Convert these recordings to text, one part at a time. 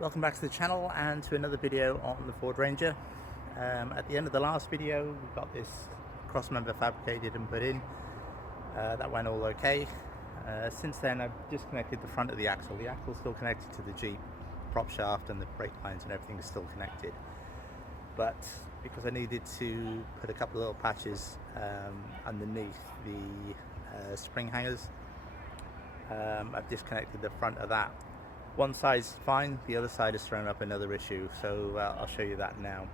Welcome back to the channel and to another video on the Ford Ranger. At the end of the last video we got this cross member fabricated and put in. That went all okay. Since then I've disconnected the front of the axle. The axle is still connected to the Jeep prop shaft, and the brake lines and everything is still connected. But because I needed to put a couple of little patches underneath the spring hangers, I've disconnected the front of that. One side's fine, the other side has thrown up another issue, so I'll show you that now.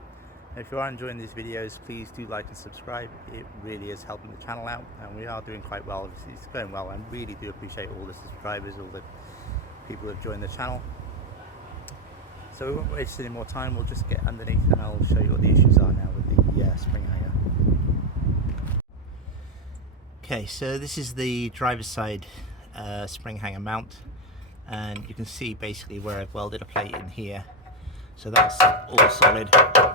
And if you are enjoying these videos, please do like and subscribe. It really is helping the channel out, and we are doing quite well. It's going well. I really do appreciate all the subscribers, all the people who have joined the channel. So we won't waste any more time, we'll just get underneath and I'll show you what the issues are now with the spring hanger. Okay, so this is the driver's side spring hanger mount. And you can see basically where I've welded a plate in here. So that's all solid,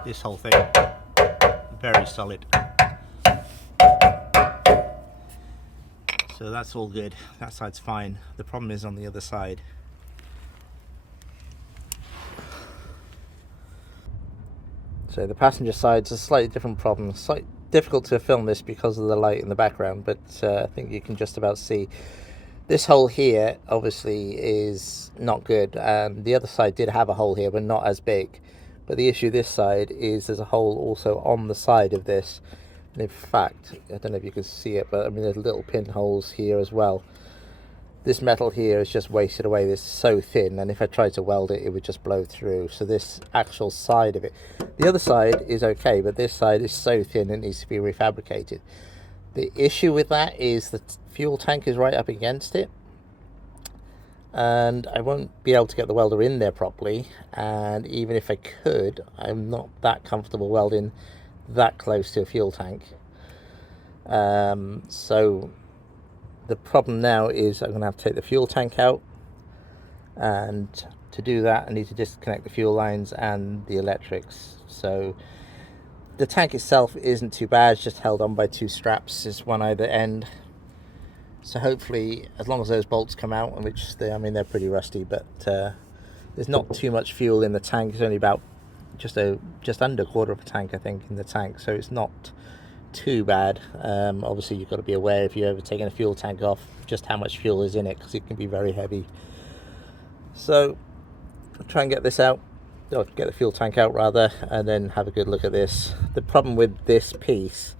this whole thing, very solid. So that's all good, that side's fine. The problem is on the other side. So the passenger side's a slightly different problem. It's slightly difficult to film this because of the light in the background, but I think you can just about see. This hole here obviously is not good, and the other side did have a hole here but not as big. But the issue this side is there's a hole also on the side of this, and in fact I don't know if you can see it, but I mean there's little pinholes here as well. This metal here is just wasted away. This is so thin, and if I tried to weld it, it would just blow through. So this actual side of it, the other side is okay, but this side is so thin it needs to be refabricated. The issue with that is the fuel tank is right up against it, and I won't be able to get the welder in there properly, and even if I could, I'm not that comfortable welding that close to a fuel tank. So the problem now is I'm going to have to take the fuel tank out, and to do that I need to disconnect the fuel lines and the electrics. So the tank itself isn't too bad, it's just held on by two straps, it's one either end. So hopefully, as long as those bolts come out, and which they, I mean they're pretty rusty, but there's not too much fuel in the tank. It's only about just under a quarter of a tank I think in the tank, so it's not too bad. Obviously you've got to be aware if you're ever taking a fuel tank off just how much fuel is in it, because it can be very heavy. So I'll try and get this out. Or get the fuel tank out rather, and then have a good look at this. The problem with this piece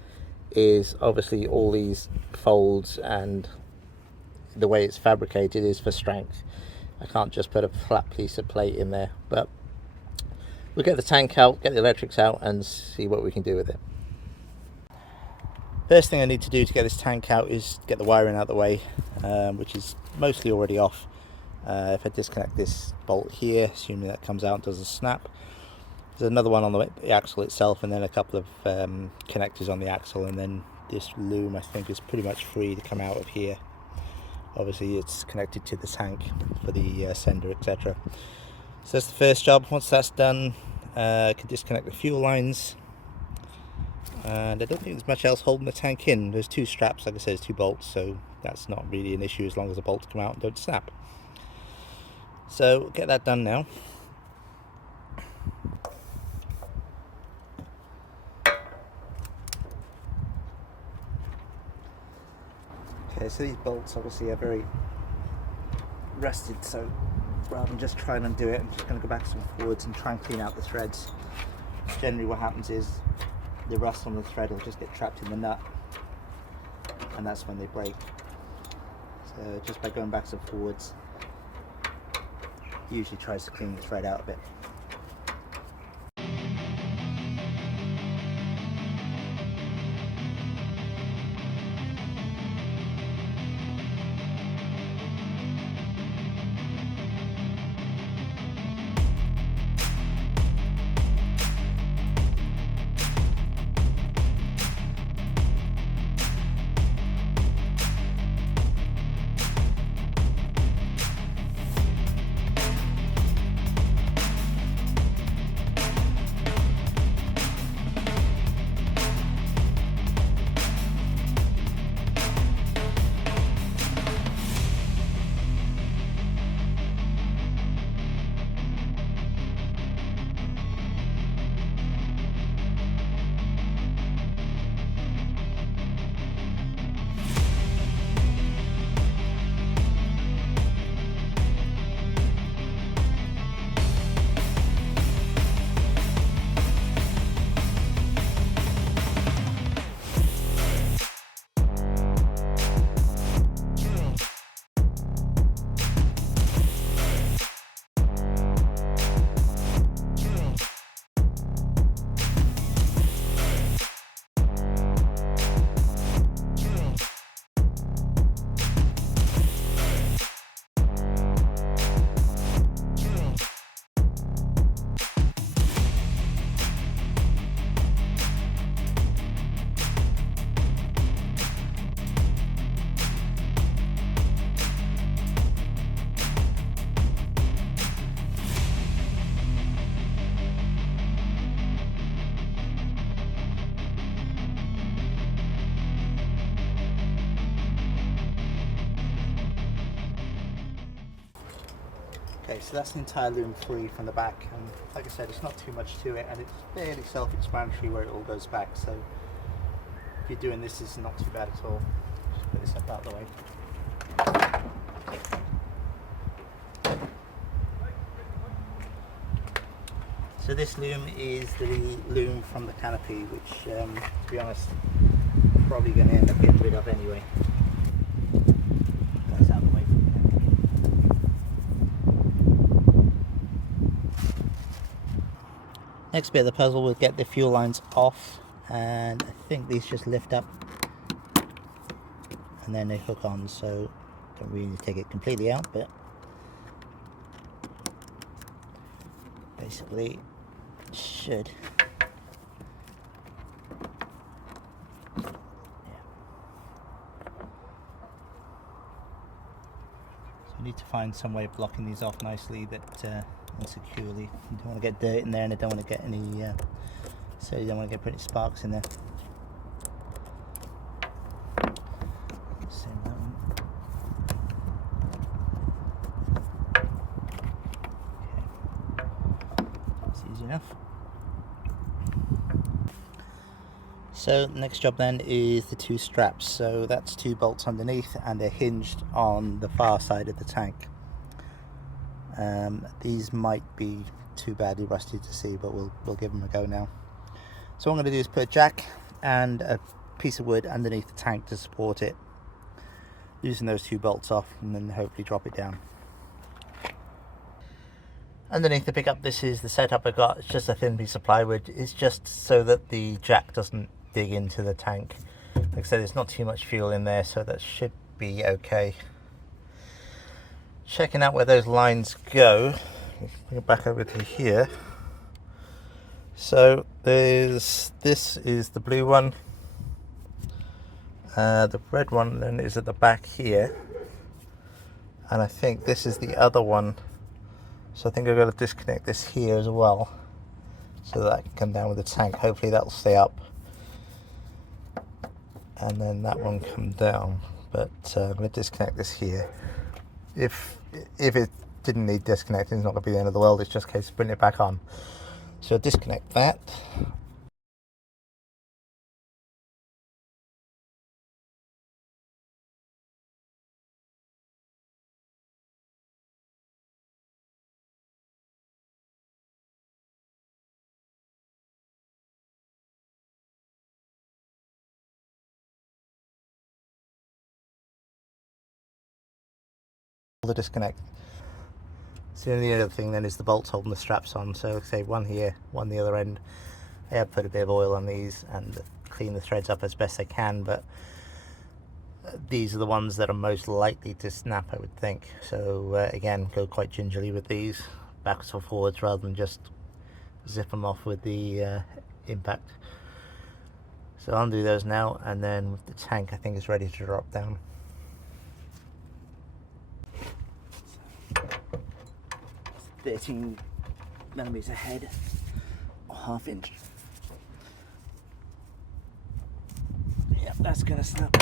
is obviously all these folds, and the way it's fabricated is for strength. I can't just put a flat piece of plate in there, but we'll get the tank out, get the electrics out, and see what we can do with it. First thing I need to do to get this tank out is get the wiring out of the way, which is mostly already off. If I disconnect this bolt here, assuming that comes out and doesn't snap, there's another one on the axle itself, and then a couple of connectors on the axle, and then this loom I think is pretty much free to come out of here. Obviously it's connected to the tank for the sender, etc. So that's the first job. Once that's done, I can disconnect the fuel lines, and I don't think there's much else holding the tank in. There's two straps, like I said, there's two bolts, so that's not really an issue as long as the bolts come out and don't snap. So get that done now. Okay, so these bolts obviously are very rusted, so rather than just try and undo it, I'm just going to go back some forwards and try and clean out the threads. Generally what happens is the rust on the thread will just get trapped in the nut, and that's when they break. So just by going back some forwards, usually tries to clean the thread out a bit. Okay, so that's the entire loom free from the back, and like I said, it's not too much to it, and it's fairly self-explanatory where it all goes back, so if you're doing this, it's not too bad at all. Just put this up out of the way. So this loom is the loom from the canopy, which, to be honest, I'm probably going to end up getting rid of anyway. That's out of the way from the canopy. Next bit of the puzzle, we'll get the fuel lines off, and I think these just lift up and then they hook on, so don't really take it completely out, but basically should. Yeah. So we need to find some way of blocking these off nicely that and securely. You don't want to get dirt in there, and I don't want to get any so you don't want to get pretty sparks in there. Same that one. Okay. That's easy enough. So next job then is the two straps. So that's two bolts underneath, and they're hinged on the far side of the tank. These might be too badly rusty to see, but we'll give them a go now. So what I'm going to do is put a jack and a piece of wood underneath the tank to support it, using those two bolts off, and then hopefully drop it down. Underneath the pickup, this is the setup I got. It's just a thin piece of plywood. It's just so that the jack doesn't dig into the tank. Like I said, there's not too much fuel in there, so that should be okay. Checking out where those lines go, bring it back over to here. So this is the blue one, the red one then is at the back here, and I think this is the other one. So I think I've got to disconnect this here as well, so that I can come down with the tank. Hopefully that'll stay up, and then that one come down. But I'm going to disconnect this here. If it didn't need disconnecting, it's not going to be the end of the world. It's just a case of putting it back on. So disconnect that. The disconnect. So the only other thing then is the bolts holding the straps on. So say one here, one the other end. I have put a bit of oil on these and clean the threads up as best I can, but these are the ones that are most likely to snap, I would think. So again, go quite gingerly with these, backwards or forwards, rather than just zip them off with the impact. So I'll undo those now, and then with the tank I think it's ready to drop down. 13mm head, or ½ inch. Yep, that's gonna snap.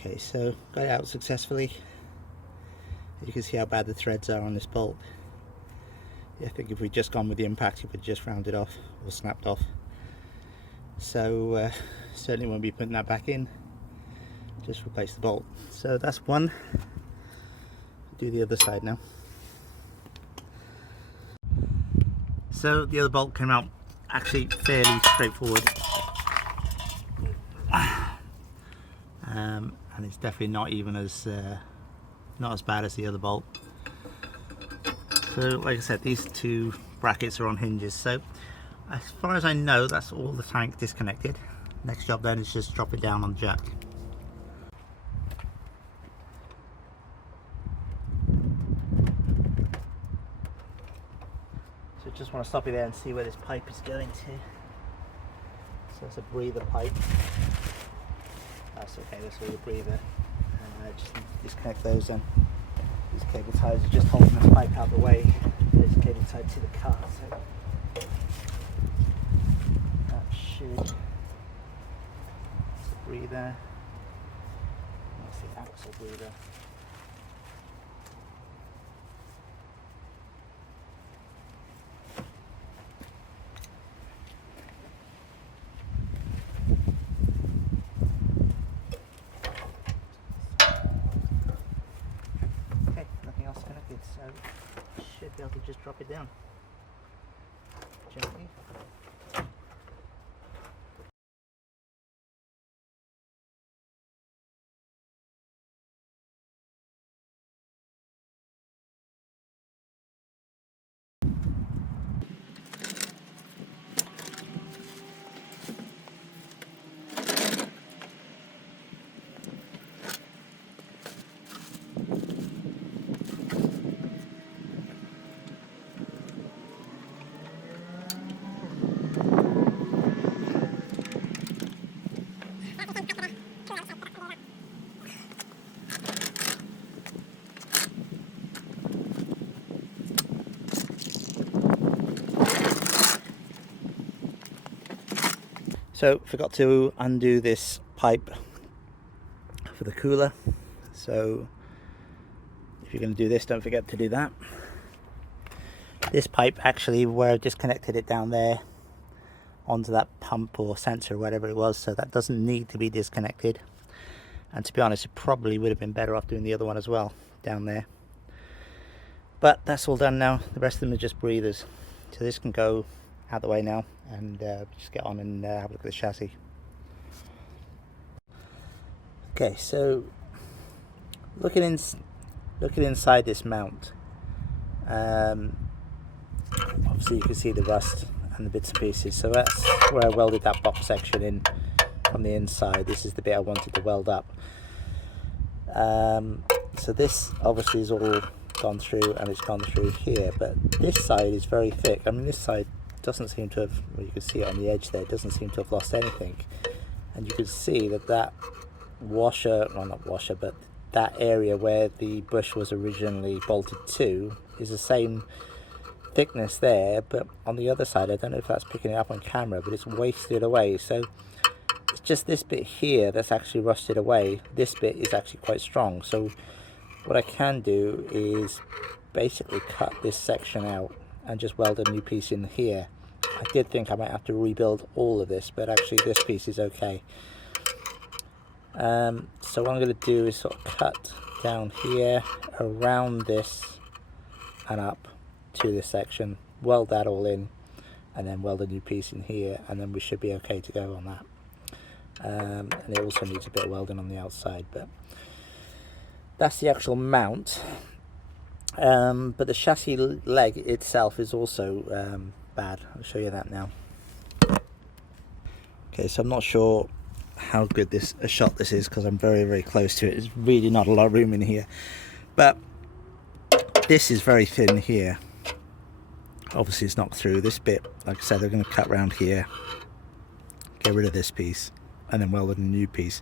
Okay, so got it out successfully. You can see how bad the threads are on this bolt. I think if we'd just gone with the impact, it would just rounded off or snapped off. So certainly won't be putting that back in. Just replace the bolt. So that's one. Do the other side now. So the other bolt came out actually fairly straightforward. And it's definitely not even as not as bad as the other bolt. So like I said, these two brackets are on hinges, so as far as I know that's all the tank disconnected. Next job then is just drop it down on the jack. So just want to stop you there and see where this pipe is going to. So it's a breather pipe. That's okay, that's all your breather. Just need to disconnect those then. These cable ties are just holding this pipe out of the way. There's a cable tied to the car, so that should. It's a breather. That's the axle breather. So should be able to just drop it down gently. So forgot to undo this pipe for the cooler, so if you're going to do this, don't forget to do that. This pipe actually, where I disconnected it down there onto that pump or sensor or whatever it was, so that doesn't need to be disconnected. And to be honest, it probably would have been better off doing the other one as well down there. But that's all done now. The rest of them are just breathers, so this can go out the way now and just get on and have a look at the chassis. Okay, so looking inside this mount, obviously you can see the rust and the bits and pieces, so that's where I welded that box section in from the inside. This is the bit I wanted to weld up. So this obviously is all gone through, and it's gone through here, but this side is very thick. I mean, this side doesn't seem to have, well, you can see it on the edge there, it doesn't seem to have lost anything. And you can see that washer, well not washer, but that area where the bush was originally bolted to is the same thickness there, but on the other side, I don't know if that's picking it up on camera, but it's wasted away. So it's just this bit here that's actually rusted away. This bit is actually quite strong. So what I can do is basically cut this section out and just weld a new piece in here. I did think I might have to rebuild all of this, but actually this piece is okay. So what I'm going to do is sort of cut down here around this and up to this section, weld that all in, and then weld a new piece in here, and then we should be okay to go on that. And it also needs a bit of welding on the outside, but that's the actual mount. But the chassis leg itself is also bad. I'll show you that now. Okay, so I'm not sure how good a shot this is because I'm very, very close to it. There's really not a lot of room in here, but this is very thin here. Obviously it's not through this bit. Like I said, they're going to cut around here, get rid of this piece, and then weld a new piece.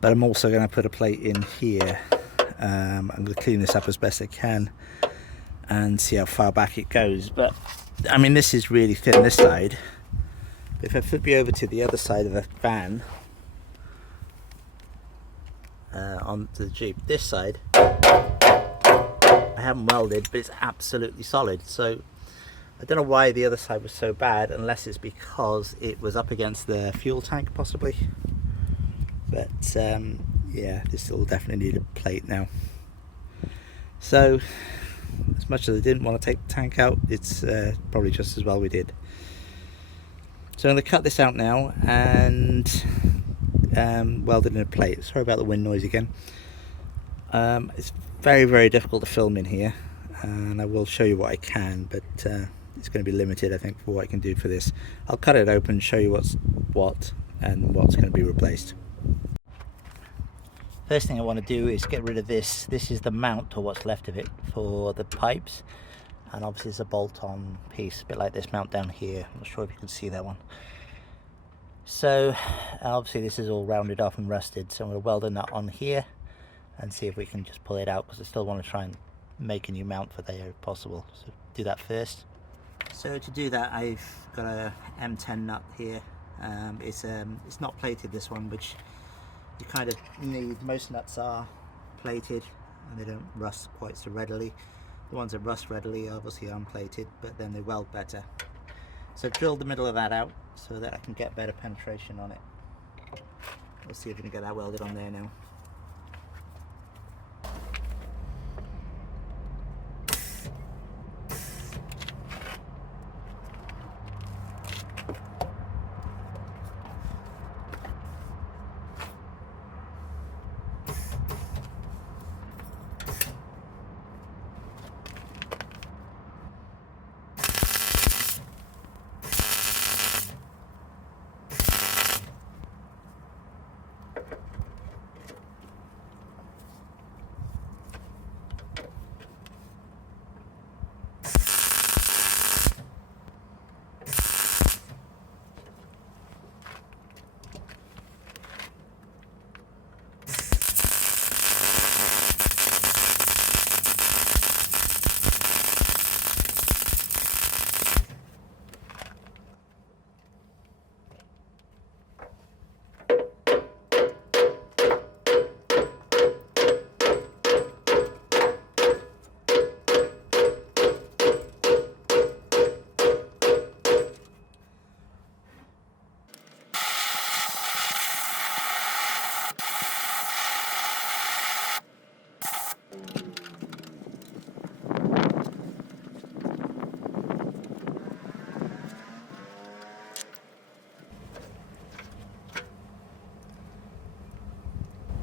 But I'm also going to put a plate in here. I'm going to clean this up as best I can and see how far back it goes. But I mean, this is really thin, this side. If I flip you over to the other side of the van, onto the Jeep. This side I haven't welded, but it's absolutely solid. So I don't know why the other side was so bad, unless it's because it was up against the fuel tank possibly. But yeah, this will definitely need a plate now. So as much as I didn't want to take the tank out, it's probably just as well we did. So I'm going to cut this out now and weld it in a plate. Sorry about the wind noise again. It's very difficult to film in here, and I will show you what I can, but it's going to be limited, I think, for what I can do for this. I'll cut it open, show you what's what and what's going to be replaced. First thing I want to do is get rid of this. This is the mount, or what's left of it, for the pipes, and obviously it's a bolt-on piece, a bit like this mount down here. I'm not sure if you can see that one. So obviously this is all rounded off and rusted, so I'm going to weld that on here and see if we can just pull it out, because I still want to try and make a new mount for there if possible. So do that first. So to do that, I've got a M10 nut here. It's not plated, this one, which you kind of need. Most nuts are plated and they don't rust quite so readily. The ones that rust readily are obviously unplated, but then they weld better. So I've drilled the middle of that out so that I can get better penetration on it. We'll see if we can get that welded on there now.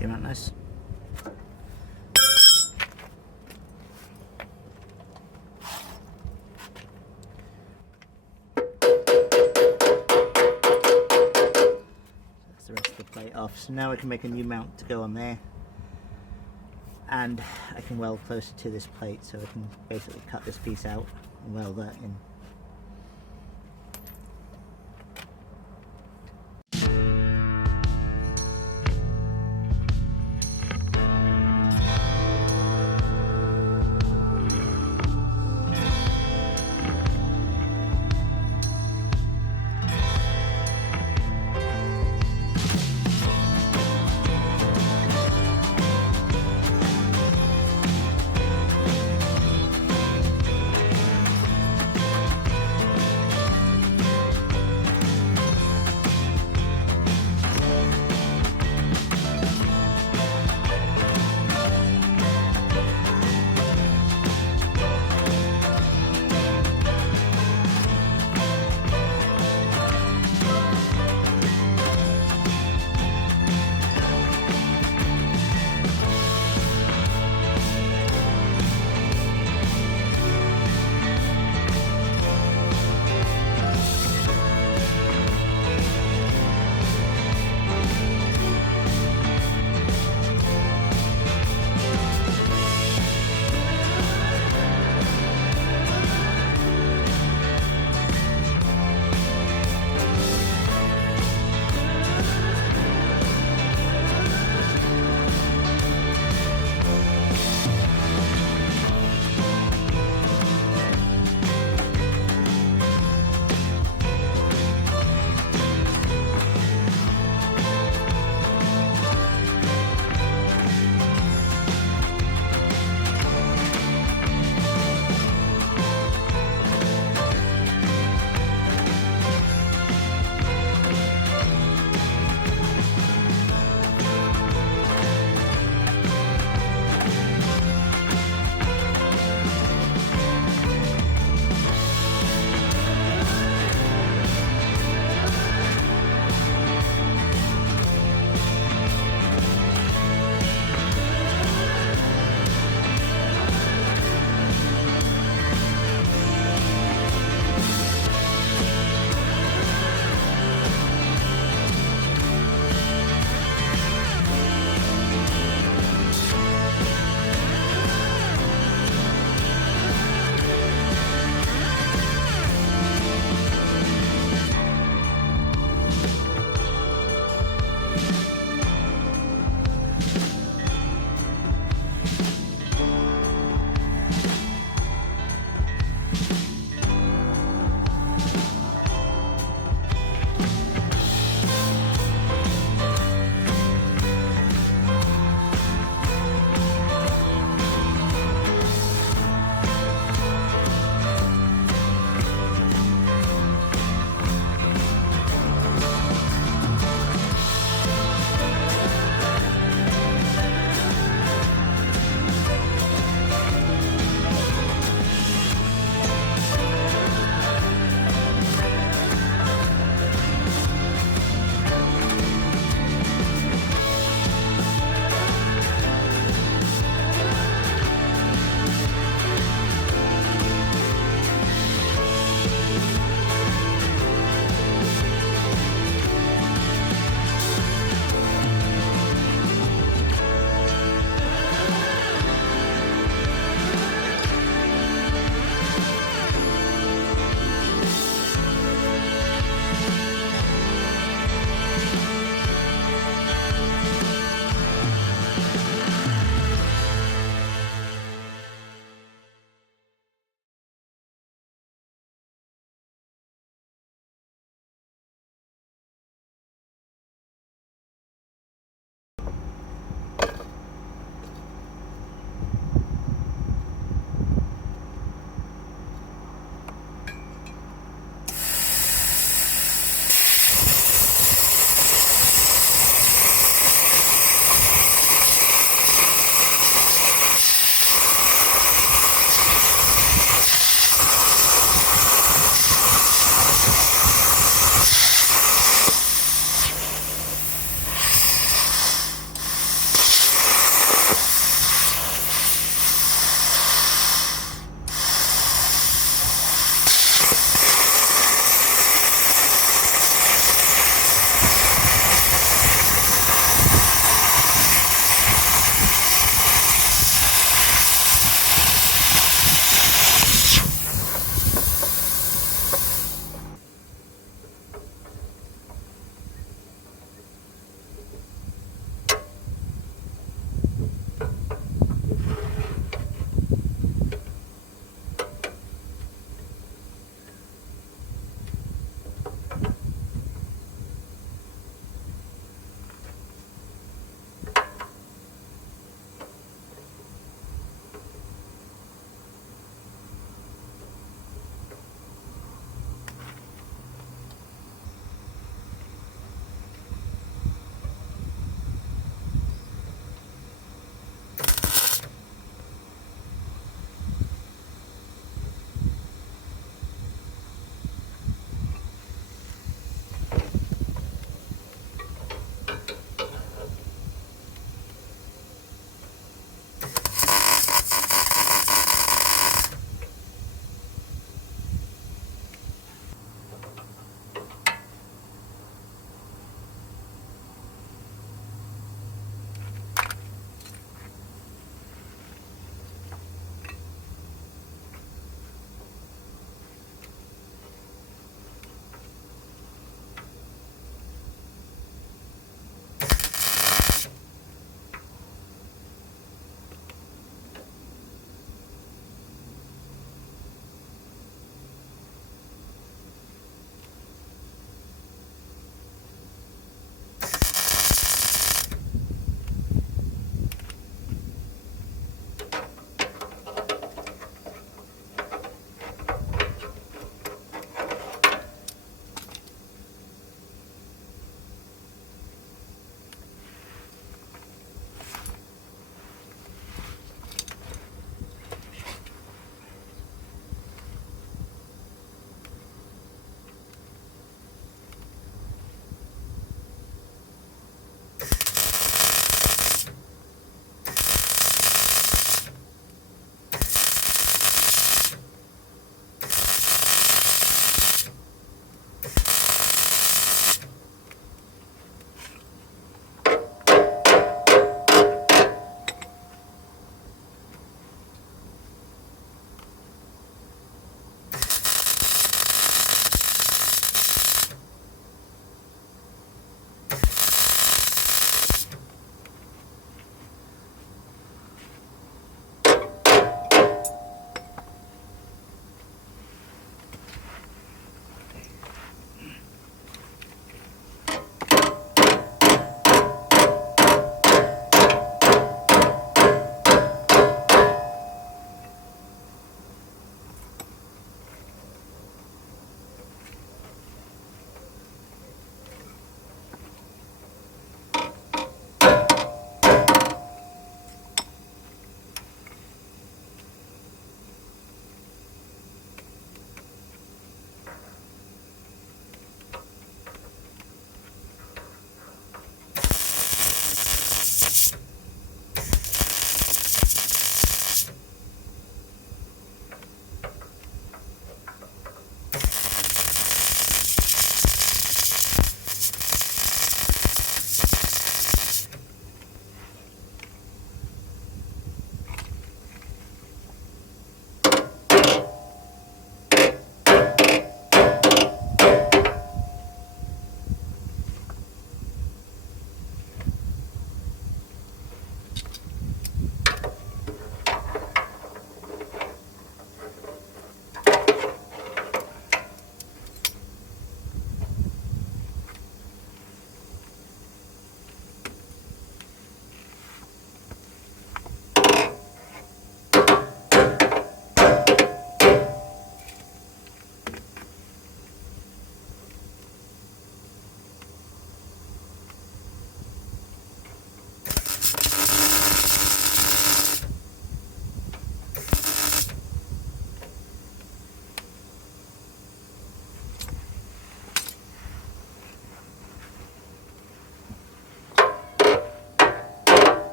Came out nice. That's the rest of the plate off. So now I can make a new mount to go on there, and I can weld closer to this plate, so I can basically cut this piece out and weld that in.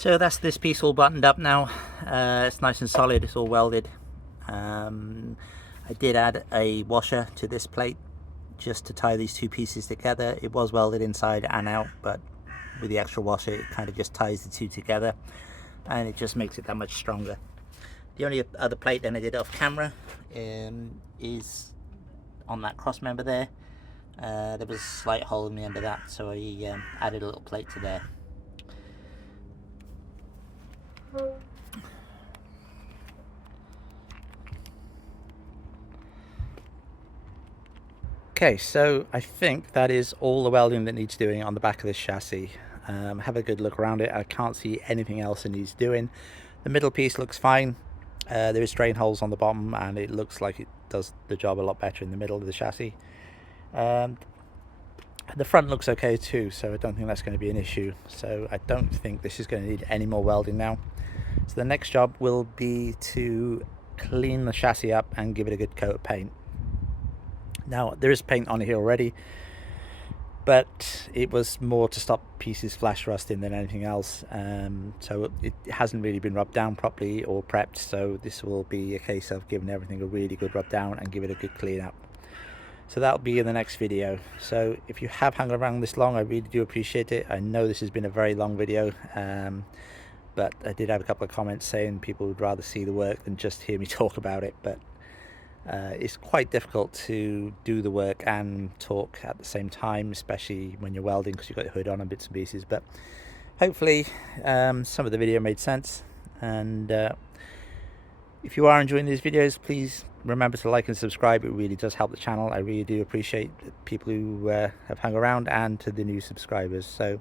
So that's this piece all buttoned up now. It's nice and solid, it's all welded. I did add a washer to this plate just to tie these two pieces together. It was welded inside and out, but with the extra washer it kind of just ties the two together and it just makes it that much stronger. The only other plate then I did off camera is on that cross member there. There was a slight hole in the end of that, so I added a little plate to there. Okay, so I think that is all the welding that needs doing on the back of this chassis. Have a good look around it. I can't see anything else it needs doing. The middle piece looks fine. There is drain holes on the bottom and it looks like it does the job a lot better in the middle of the chassis. The front looks okay too, so I don't think that's going to be an issue. So I don't think this is going to need any more welding now. So the next job will be to clean the chassis up and give it a good coat of paint. Now there is paint on here already, but it was more to stop pieces flash rusting than anything else. So it hasn't really been rubbed down properly or prepped, so this will be a case of giving everything a really good rub down and give it a good clean up. So that'll be in the next video. So if you have hung around this long, I really do appreciate it. I know this has been a very long video, but I did have a couple of comments saying people would rather see the work than just hear me talk about it. But it's quite difficult to do the work and talk at the same time, especially when you're welding because you've got your hood on and bits and pieces. But hopefully some of the video made sense, and if you are enjoying these videos, please remember to like and subscribe. It really does help the channel. I really do appreciate people who have hung around, and to the new subscribers. So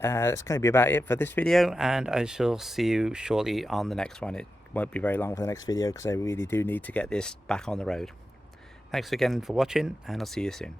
that's going to be about it for this video, and I shall see you shortly on the next one. It won't be very long for the next video because I really do need to get this back on the road. Thanks again for watching, and I'll see you soon.